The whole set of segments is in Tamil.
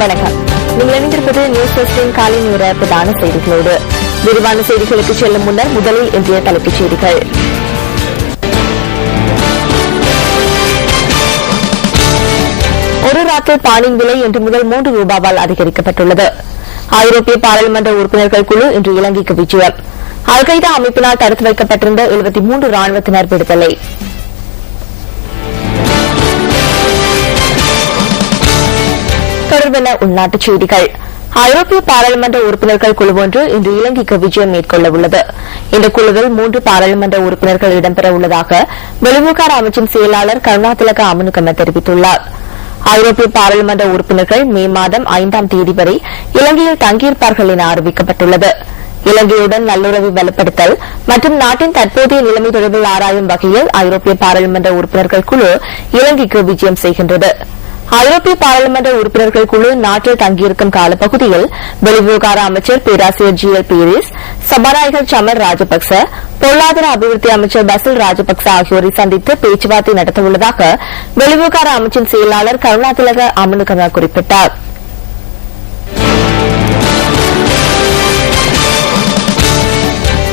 வணக்கம். நீங்கள் இணைந்திருப்பது நியூஸ் டெஸ்டின் காலை நேர பிரதான செய்திகளோடு. விரிவான செய்திகளுக்கு செல்லும் முன்னர் முதலில் இன்றைய தலைப்புச் செய்திகள். ஒரு ராத்தல் பானின் விலை இன்று முதல் ₹3 அதிகரிக்கப்பட்டுள்ளது. ஐரோப்பிய பாராளுமன்ற உறுப்பினர்கள் குழு இன்று இலங்கைக்கு விஜயம். அல் கைதா அமைப்பினால் தடுத்து வைக்கப்பட்டிருந்த 73 ராணுவத்தினர் விடுதலை. தொடர்பான உள்நாட்டுச் செய்திகள். ஐரோப்பிய பாராளுமன்ற உறுப்பினர்கள் குழு ஒன்று இன்று இலங்கைக்கு விஜயம் மேற்கொள்ள உள்ளது. இந்த குழுவில் 3 பாராளுமன்ற உறுப்பினர்கள் இடம்பெற உள்ளதாக வெளிவிவகார அமைச்சின் செயலாளர் கருணாதிலக அமுனுகம தெரிவித்துள்ளார். ஐரோப்பிய பாராளுமன்ற உறுப்பினர்கள் மே மாதம் 5ஆம் தேதி வரை இலங்கையில் தங்கியிருப்பார்கள் என அறிவிக்கப்பட்டுள்ளது. இலங்கையுடன் நல்லுறவை வலுப்படுத்தல் மற்றும் நாட்டின் தற்போதைய நிலைமை தொடர்பில் ஆராயும் வகையில் ஐரோப்பிய பாராளுமன்ற உறுப்பினர்கள் குழு இலங்கைக்கு விஜயம் செய்கின்றது. ஐரோப்பிய பாராளுமன்ற உறுப்பினர்கள் குழு நாட்டில் தங்கியிருக்கும் காலப்பகுதியில் வெளிவிவகார அமைச்சர் பேராசிரியர் GL பீரிஸ், சபாநாயகர் சமர் ராஜபக்ச, பொருளாதார அபிவிருத்தி அமைச்சர் பசில் ராஜபக்ச ஆகியோரை சந்தித்து பேச்சுவார்த்தை நடத்தவுள்ளதாக வெளிவிவகார அமைச்சின் செயலாளர் கருணாதிலக அமுனுகம குறிப்பிட்டார்.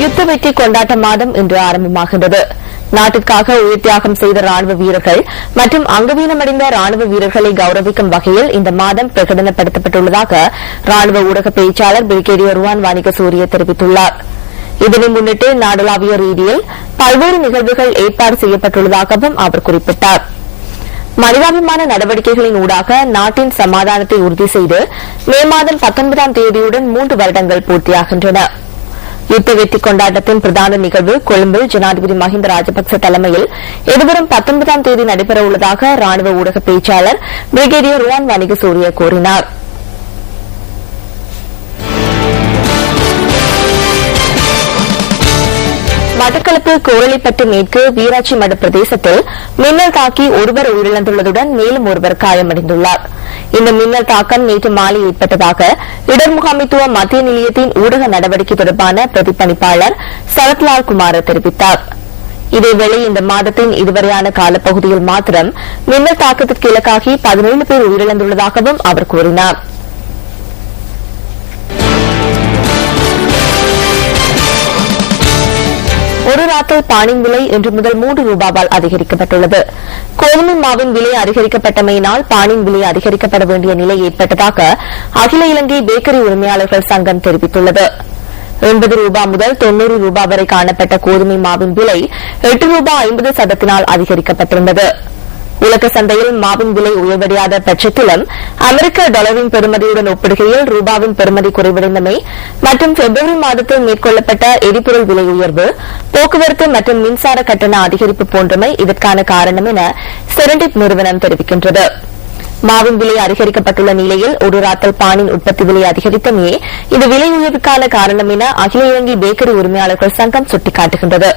யுத்த வெற்றி கொண்டாட்ட மாதம் இன்று ஆரம்பமாகின்றது. நாட்டிற்காக உயிர் தியாகம் செய்த ராணுவ வீரர்கள் மற்றும் அங்கவீனமடைந்த ராணுவ வீரர்களை கௌரவிக்கும் வகையில் இந்த மாதம் பிரகடனப்படுத்தப்பட்டுள்ளதாக ராணுவ ஊடக பேச்சாளர் பிரிகேடியர் ருவான் வாணிகசூரிய தெரிவித்துள்ளார். இதனை முன்னிட்டு நாடளாவிய ரீதியில் பல்வேறு நிகழ்வுகள் ஏற்பாடு செய்யப்பட்டுள்ளதாகவும் அவர் குறிப்பிட்டார். மனிதாபிமான நடவடிக்கைகளின் ஊடாக நாட்டின் சமாதானத்தை உறுதி செய்து மே மாதம் 19ஆம் தேதியுடன் 3 வருடங்கள் பூர்த்தியாகின்றன. யுத்த வெற்றி கொண்டாட்டத்தின் பிரதான நிகழ்வு கொழும்பில் ஜனாதிபதி மஹிந்த ராஜபக்ச தலைமையில் எதிர்வரும் 19ஆம் தேதி நடைபெறவுள்ளதாக ராணுவ ஊடக பேச்சாளர் பிரிகேடியர் ருவான் வாணிகசூரிய கூறினார். மட்டக்களப்பு கோரளைப்பட்டு மேற்கு வீராட்சி மடு பிரதேசத்தில் மின்னல் தாக்கி ஒருவர் உயிரிழந்துள்ளதுடன் மேலும் ஒருவர் காயமடைந்துள்ளார். இந்த மின்னல் தாக்கம் நேற்று மாலை ஏற்பட்டதாக இடர் முகாமைத்துவ மத்திய நிலையத்தின் ஊடக நடவடிக்கை தொடர்பான பிரதிபலிப்பாளர் சரத்லால் குமார் தெரிவித்தார். இதேவேளை இந்த மாதத்தின் இதுவரையான காலப்பகுதியில் மாத்திரம் மின்னல் தாக்கத்திற்கு இலக்காகி 17 பேர் உயிரிழந்துள்ளதாகவும் அவர் கூறினார். ஒரு ராத்தல் பானின் விலை இன்று முதல் ₹3 அதிகரிக்கப்பட்டுள்ளது. கோதுமை மாவின் விலை அதிகரிக்கப்பட்டமையினால் பானின் விலை அதிகரிக்கப்பட வேண்டிய நிலை ஏற்பட்டதாக அகில இலங்கை பேக்கரி உரிமையாளர்கள் சங்கம் தெரிவித்துள்ளது. ₹80 முதல் ₹90 வரை காணப்பட்ட கோதுமை மாவின் விலை ₹8.50 அதிகரிக்கப்பட்டிருந்தது. உலக சந்தையில் மாவின் விலை உயர்வடையாத பட்சத்திலும் அமெரிக்க டாலரின் பெறுமதியுடன் ஒப்பிடுகையில் ரூபாவின் பெறுமதி குறைவடைந்தமை மற்றும் பிப்ரவரி மாதத்தில் மேற்கொள்ளப்பட்ட எரிபொருள் விலை உயர்வு, போக்குவரத்து மற்றும் மின்சார கட்டண அதிகரிப்பு போன்றமை இதற்கான காரணம் என செரண்டிப் நிறுவனம் தெரிவிக்கின்றது. மாவின் விலை அதிகரிக்கப்பட்டுள்ள நிலையில் ஒரு ராத்தல் பானின் உற்பத்தி விலை அதிகரித்தமையே இந்த விலை உயர்வுக்கான காரணம் என அகில இலங்கை பேக்கரி உரிமையாளர்கள் சங்கம் சுட்டிக்காட்டுகின்றது.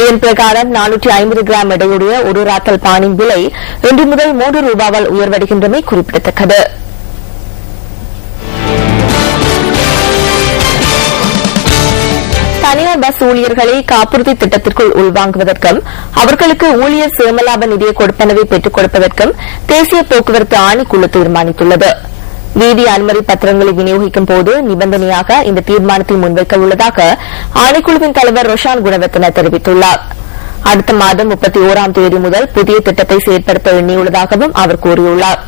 இதன் பிரகாரம் 450 கிராம் எடையுடைய ஒரு ராத்தல் பானின் விலை இன்று முதல் ₹3 உயர்வடைகின்றமை குறிப்பிடத்தக்கது. தனியார் பஸ் ஊழியர்களை காப்புறுதி திட்டத்திற்குள் உள்வாங்குவதற்கும் அவர்களுக்கு ஊழியர் சேமலாப நிதிய கொடுப்பனவை பெற்றுக் கொடுப்பதற்கும் தேசிய போக்குவரத்து ஆணைக்குழு தீர்மானித்துள்ளது. வீதி அனுமதி பத்திரங்களை விநியோகிக்கும் போது நிபந்தனையாக இந்த தீர்மானத்தை முன்வைக்க உள்ளதாக ஆணைக்குழுவின் தலைவர் ரோஷான் குணவர்த்தன தெரிவித்துள்ளார். அடுத்த மாதம் 31ஆம் தேதி முதல் புதிய திட்டத்தை செயற்படுத்த எண்ணியுள்ளதாகவும் அவர் கூறியுள்ளார்.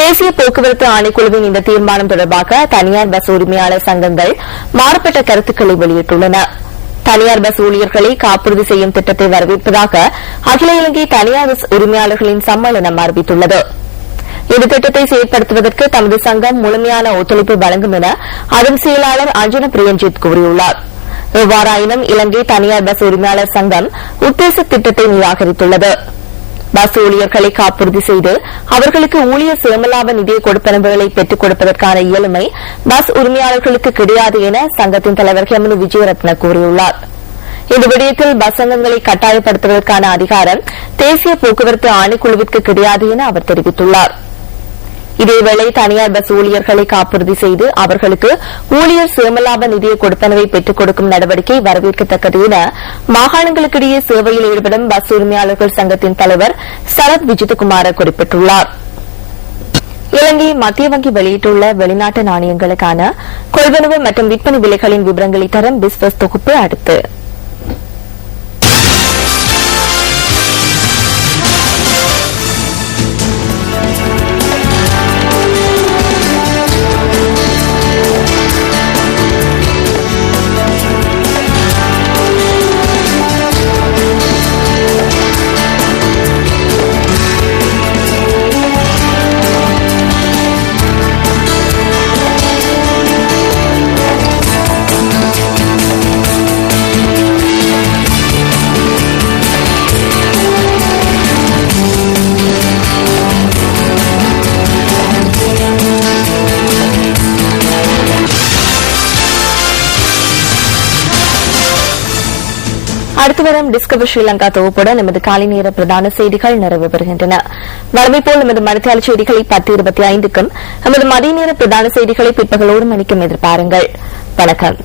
தேசிய போக்குவரத்து ஆணைக்குழுவின் இந்த தீர்மானம் தொடர்பாக தனியார் பஸ் உரிமையாளர் சங்கங்கள் மாறுபட்ட கருத்துக்களை வெளியிட்டுள்ளன. தனியார் பஸ் ஊழியர்களை காப்புறுதி செய்யும் திட்டத்தை வரவேற்பதாக அகில இலங்கை தனியார் பஸ் உரிமையாளர்களின் சம்மேளனம் அறிவித்துள்ளது. இந்த திட்டத்தை செயற்படுத்துவதற்கு தமது சங்கம் முழுமையான ஒத்துழைப்பு வழங்கும் என அதன் செயலாளர் அஞ்சன பிரியஞ்சித் கூறியுள்ளார். எவ்வாறாயினும் இலங்கை தனியார் பஸ் உரிமையாளர் சங்கம் உத்தேச திட்டத்தை நிராகரித்துள்ளது. பஸ் ஊழியர்களை காப்புறுதி செய்து அவர்களுக்கு ஊழியர் சேமலாப நிதிய கொடுப்பனவுகளை பெற்றுக் கொடுப்பதற்கான இயலுமை பஸ் உரிமையாளர்களுக்கு கிடையாது என சங்கத்தின் தலைவர் ஹெமனு விஜயரத்ன கூறியுள்ளார். இந்த விடயத்தில் பஸ் சங்கங்களை கட்டாயப்படுத்துவதற்கான அதிகாரம் தேசிய போக்குவரத்து ஆணைக்குழுவிற்கு கிடையாது என அவர் தெரிவித்துள்ளார். இதேவேளை தனியார் பஸ் ஊழியர்களை காப்புறுதி செய்து அவர்களுக்கு ஊழியர் சேமலாப நிதிய கொடுப்பனவை பெற்றுக் கொடுக்கும் நடவடிக்கை வரவேற்கத்தக்கது என மாகாணங்களுக்கிடையே சேவையில் ஈடுபடும் பஸ் உரிமையாளர்கள் சங்கத்தின் தலைவர் சரத் விஜிதகுமார குறிப்பிட்டுள்ளார். இலங்கை மத்திய வங்கி வெளியிட்டுள்ள வெளிநாட்டு நாணயங்களுக்கான கொள்வனவு மற்றும் விற்பனை விலைகளின் விவரங்களை தரும் பிஸ்வஸ் தொகுப்பு அடுத்து. அடுத்து வரும் டிஸ்கவர் ஸ்ரீலங்கா தொகுப்புடன் நமது காலை நேர பிரதான செய்திகள் நிறைவு பெறுகின்றன. வழமைப்போல் நமது மணித்தாள் செய்திகளை 10:25க்கும் நமது மதிய நேர பிரதான செய்திகளை பிற்பகல் 1 மணிக்கும் எதிர்பாருங்கள். வணக்கம்.